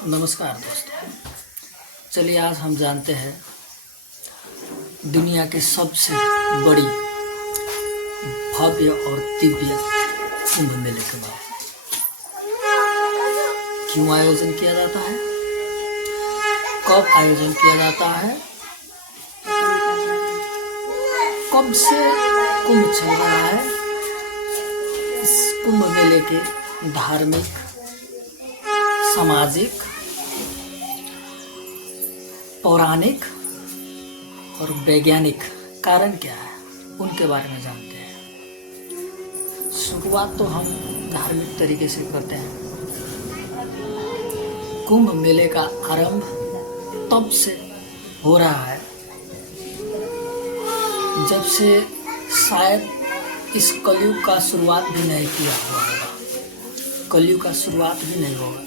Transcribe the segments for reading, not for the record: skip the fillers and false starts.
नमस्कार दोस्तों, चलिए आज हम जानते हैं दुनिया के सबसे बड़ी भव्य और दिव्य कुंभ मेले के बारे में। क्यों आयोजन किया जाता है, कब आयोजन किया जाता है, कब से कुंभ चल रहा है, इस कुंभ मेले के धार्मिक, सामाजिक, पौराणिक और वैज्ञानिक कारण क्या है, उनके बारे में जानते हैं। शुरुआत तो हम धार्मिक तरीके से करते हैं। कुंभ मेले का आरंभ तब से हो रहा है जब से शायद इस कलयुग का शुरुआत भी नहीं किया हुआ होगा, कलयुग का शुरुआत भी नहीं होगा।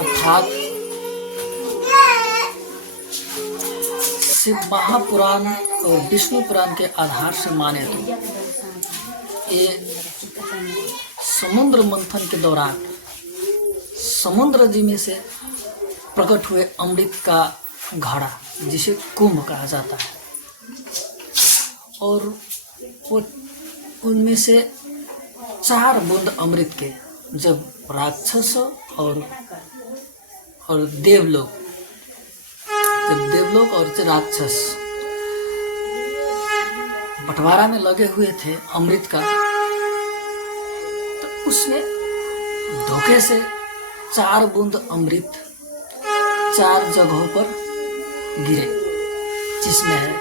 अर्थात शिव महापुराण और विष्णु पुराण के आधार से माने तो ये समुद्र मंथन के दौरान समुद्र जी में से प्रकट हुए अमृत का घड़ा, जिसे कुंभ कहा जाता है, और वो उनमें से 4 बूंद अमृत के जब राक्षस और देवलोक, जब देवलोक और राक्षस बंटवारा में लगे हुए थे अमृत का, तो उसमें धोखे से 4 बूंद अमृत 4 जगहों पर गिरे, जिसमें है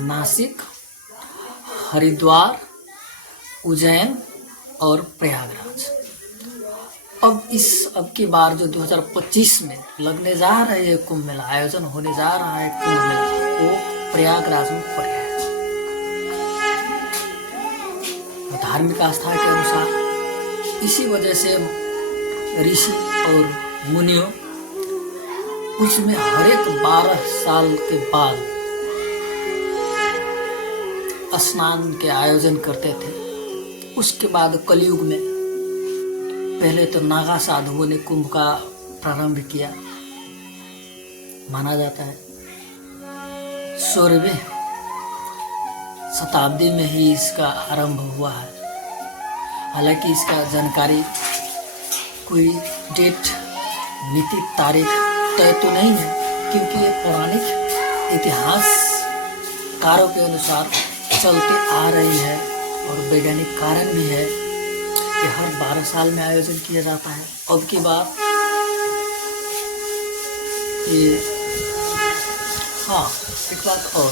नासिक, हरिद्वार, उज्जैन और प्रयागराज। अब की बार जो 2025 में लगने जा रहे हैं कुंभ मेला, आयोजन होने जा रहा है कुंभ मेला, वो प्रयागराज में पड़ गया है। धार्मिक आस्था के अनुसार इसी वजह से ऋषि और मुनियों उसमें हर एक 12 साल के बाद स्नान के आयोजन करते थे। उसके बाद कलयुग में पहले तो नागा साधुओं ने कुंभ का प्रारंभ किया, माना जाता है 16वीं शताब्दी में ही इसका आरंभ हुआ है। हालांकि इसका जानकारी कोई डेट, मिति, तारीख तय तो नहीं है, क्योंकि ये पौराणिक इतिहासकारों के अनुसार चलते आ रही है और वैज्ञानिक कारण भी है कि हर 12 साल में आयोजन किया जाता है। अब की बार ये, हाँ एक बात और,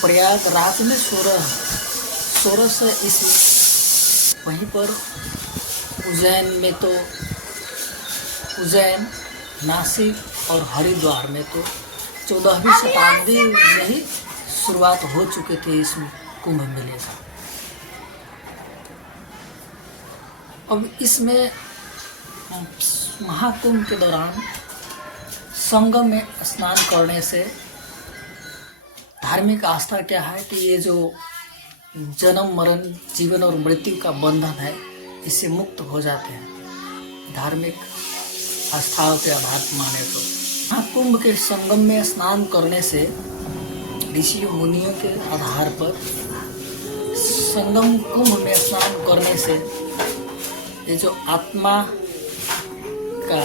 प्रयागराज में 1600 ईस्वी, वहीं पर उज्जैन में तो उज्जैन, नासिक और हरिद्वार में तो 14वीं शताब्दी में ही शुरुआत हो चुके थे इसमें कुंभ मेले का। अब इसमें महाकुंभ के दौरान संगम में स्नान करने से धार्मिक आस्था क्या है कि ये जो जन्म मरण, जीवन और मृत्यु का बंधन है, इससे मुक्त हो जाते हैं। धार्मिक आस्थाओं के आधार माने तो महाकुंभ के संगम में स्नान करने से, ऋषि मुनियों के आधार पर संगम कुंभ में स्नान करने से ये जो आत्मा का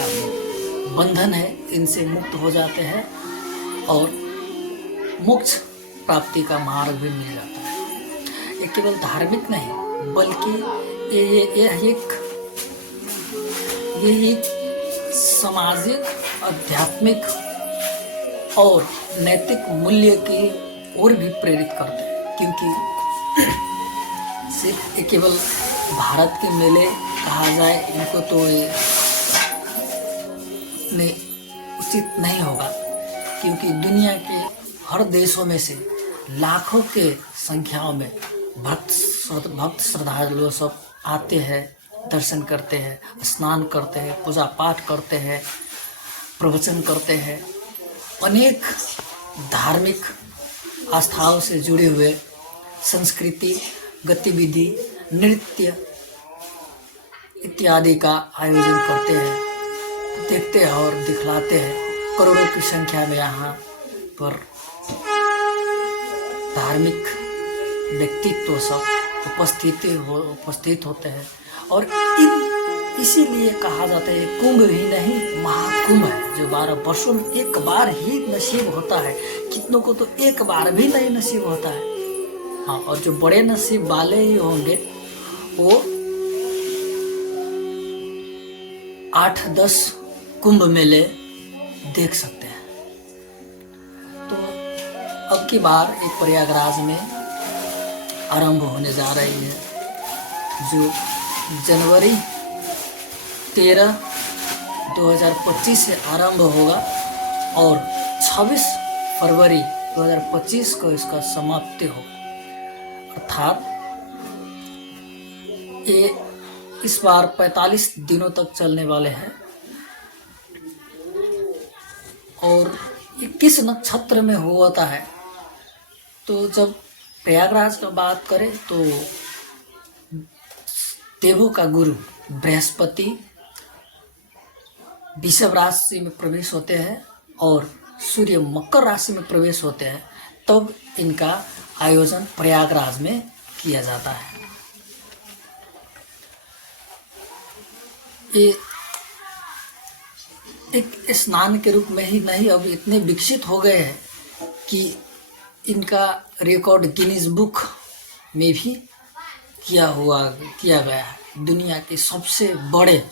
बंधन है, इनसे मुक्त हो जाते हैं और मोक्ष प्राप्ति का मार्ग भी मिल जाता है। ये केवल धार्मिक नहीं, बल्कि ये एक सामाजिक, आध्यात्मिक और नैतिक मूल्य की ओर भी प्रेरित करते हैं, क्योंकि सिर्फ केवल भारत के मेले कहा जाए इनको तो ये उचित नहीं होगा, क्योंकि दुनिया के हर देशों में से लाखों के संख्याओं में भक्त श्रद्धालु सब आते हैं, दर्शन करते हैं, स्नान करते हैं, पूजा पाठ करते हैं, प्रवचन करते हैं। अनेक धार्मिक आस्थाओं से जुड़े हुए संस्कृति, गतिविधि, नृत्य इत्यादि का आयोजन करते हैं देखते हैं और दिखलाते हैं। करोड़ों की संख्या में यहाँ पर धार्मिक व्यक्तित्व सब उपस्थित होते हैं। और इसीलिए कहा जाता है कुंभ ही नहीं महाकुंभ है, जो 12 वर्षों में एक बार ही नसीब होता है। कितनों को तो एक बार भी नहीं नसीब होता है। हाँ, और जो बड़े नसीब वाले ही होंगे वो 8-10 कुंभ मेले देख सकते हैं। तो अब की बार एक प्रयागराज में आरंभ होने जा रही है, जो जनवरी 13, 2025 से आरंभ होगा और 26 फरवरी 2025 को इसका समाप्ति होगा। अर्थात ये इस बार 45 दिनों तक चलने वाले हैं। और ये किस नक्षत्र में होता है, तो जब प्रयागराज का बात करें तो देवों का गुरु बृहस्पति वृषभ राशि में प्रवेश होते हैं और सूर्य मकर राशि में प्रवेश होते हैं, तब इनका आयोजन प्रयागराज में किया जाता है। ये एक स्नान के रूप में ही नहीं, अब इतने विकसित हो गए हैं कि इनका रिकॉर्ड गिनीज बुक में भी किया गया है। दुनिया के सबसे बड़े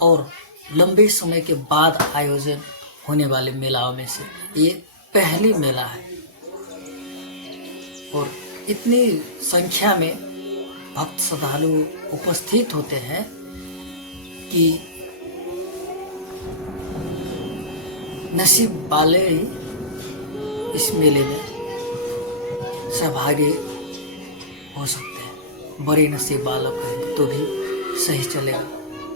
और लंबे समय के बाद आयोजन होने वाले मेलाओं में से ये पहली मेला है। और इतनी संख्या में भक्त श्रद्धालु उपस्थित होते हैं कि नसीब वाले ही इस मेले में सहभागी हो सकते हैं। बड़े नसीब वालों कहेंगे तो भी सही चलेगा,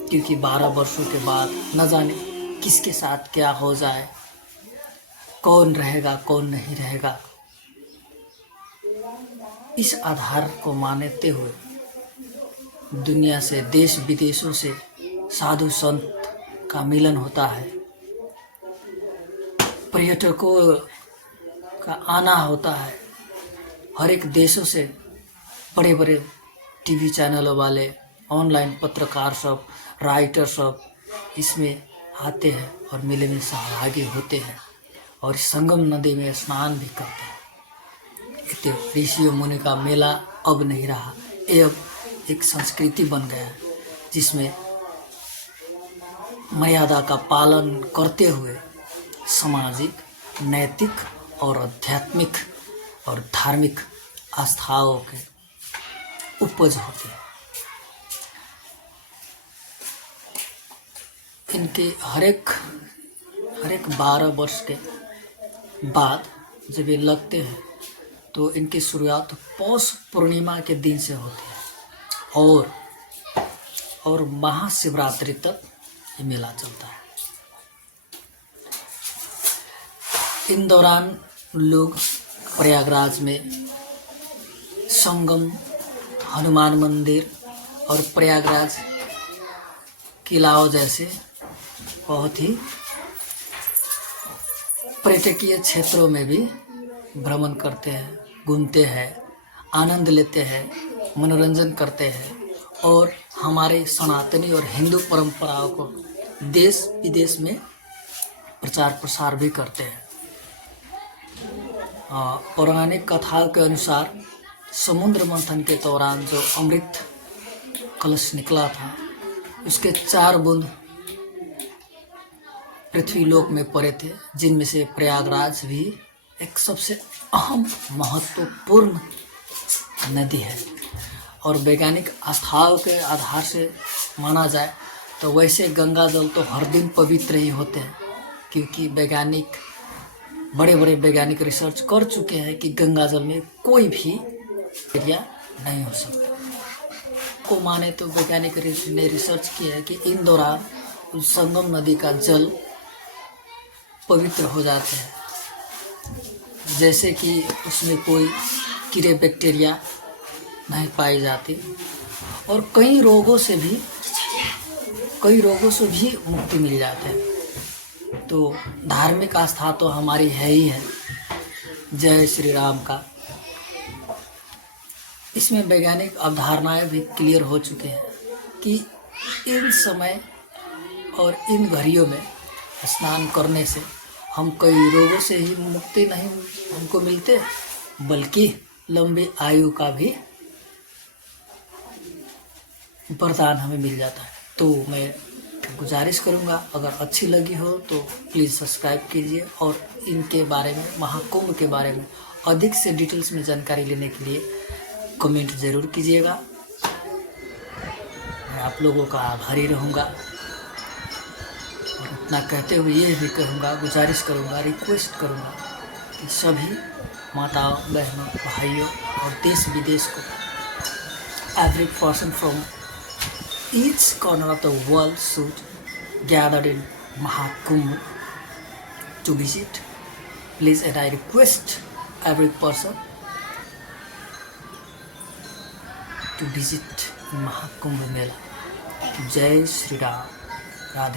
क्योंकि 12 वर्षों के बाद न जाने किसके साथ क्या हो जाए, कौन रहेगा कौन नहीं रहेगा। इस आधार को मानते हुए दुनिया से, देश विदेशों से साधु संत का मिलन होता है, पर्यटकों का आना होता है। हर एक देशों से बड़े बड़े टीवी चैनलों वाले, ऑनलाइन पत्रकार सब, राइटर सब इसमें आते हैं और मेले में सहभागी होते हैं और संगम नदी में स्नान भी करते हैं। इतने ऋषि मुनि का मेला अब नहीं रहा, ये अब एक संस्कृति बन गया है, जिसमें मर्यादा का पालन करते हुए सामाजिक, नैतिक और आध्यात्मिक और धार्मिक आस्थाओं के उपज होते हैं। इनके हर एक 12 वर्ष के बाद जब ये लगते हैं तो इनकी शुरुआत पौष पूर्णिमा के दिन से होती है और महाशिवरात्रि तक ये मेला चलता है। इन दौरान लोग प्रयागराज में संगम, हनुमान मंदिर और प्रयागराज किलाओं जैसे बहुत ही पर्यटकीय क्षेत्रों में भी भ्रमण करते हैं, घूमते हैं, आनंद लेते हैं, मनोरंजन करते हैं और हमारे सनातनी और हिंदू परंपराओं को देश विदेश में प्रचार प्रसार भी करते हैं। पौराणिक कथाओं के अनुसार समुद्र मंथन के दौरान जो अमृत कलश निकला था, उसके 4 बूंद पृथ्वीलोक में पड़े थे, जिनमें से प्रयागराज भी एक सबसे अहम महत्वपूर्ण नदी है। और वैज्ञानिक आस्थाओं के आधार से माना जाए तो वैसे गंगा जल तो हर दिन पवित्र ही होते हैं, क्योंकि बड़े बड़े वैज्ञानिक रिसर्च कर चुके हैं कि गंगा जल में कोई भी बैक्टीरिया नहीं हो सकता। को माने तो वैज्ञानिक ने रिसर्च किया है कि इन दौरान उस संगम नदी का जल पवित्र हो जाते हैं, जैसे कि उसमें कोई कीड़े बैक्टीरिया नहीं पाई जाती और कई रोगों से भी मुक्ति मिल जाते हैं। तो धार्मिक आस्था तो हमारी है ही है, जय श्री राम का। इसमें वैज्ञानिक अवधारणाएं भी क्लियर हो चुके हैं कि इन समय और इन घड़ियों में स्नान करने से हम कई रोगों से ही मुक्ति नहीं हमको मिलते, बल्कि लंबी आयु का भी वरदान हमें मिल जाता है। तो मैं गुजारिश करूंगा, अगर अच्छी लगी हो तो प्लीज़ सब्सक्राइब कीजिए और इनके बारे में, महाकुंभ के बारे में अधिक से डिटेल्स में जानकारी लेने के लिए कमेंट ज़रूर कीजिएगा। मैं आप लोगों का आभारी रहूँगा और इतना कहते हुए ये भी कहूँगा, गुजारिश करूँगा, रिक्वेस्ट करूँगा कि सभी माताओं, बहनों, भाइयों और देश विदेश को, every person from each corner of the world should gather in Mahakumbh to visit. Please, and I request every person to visit Mahakumbh Mela. Jai Shri Ram. Radhe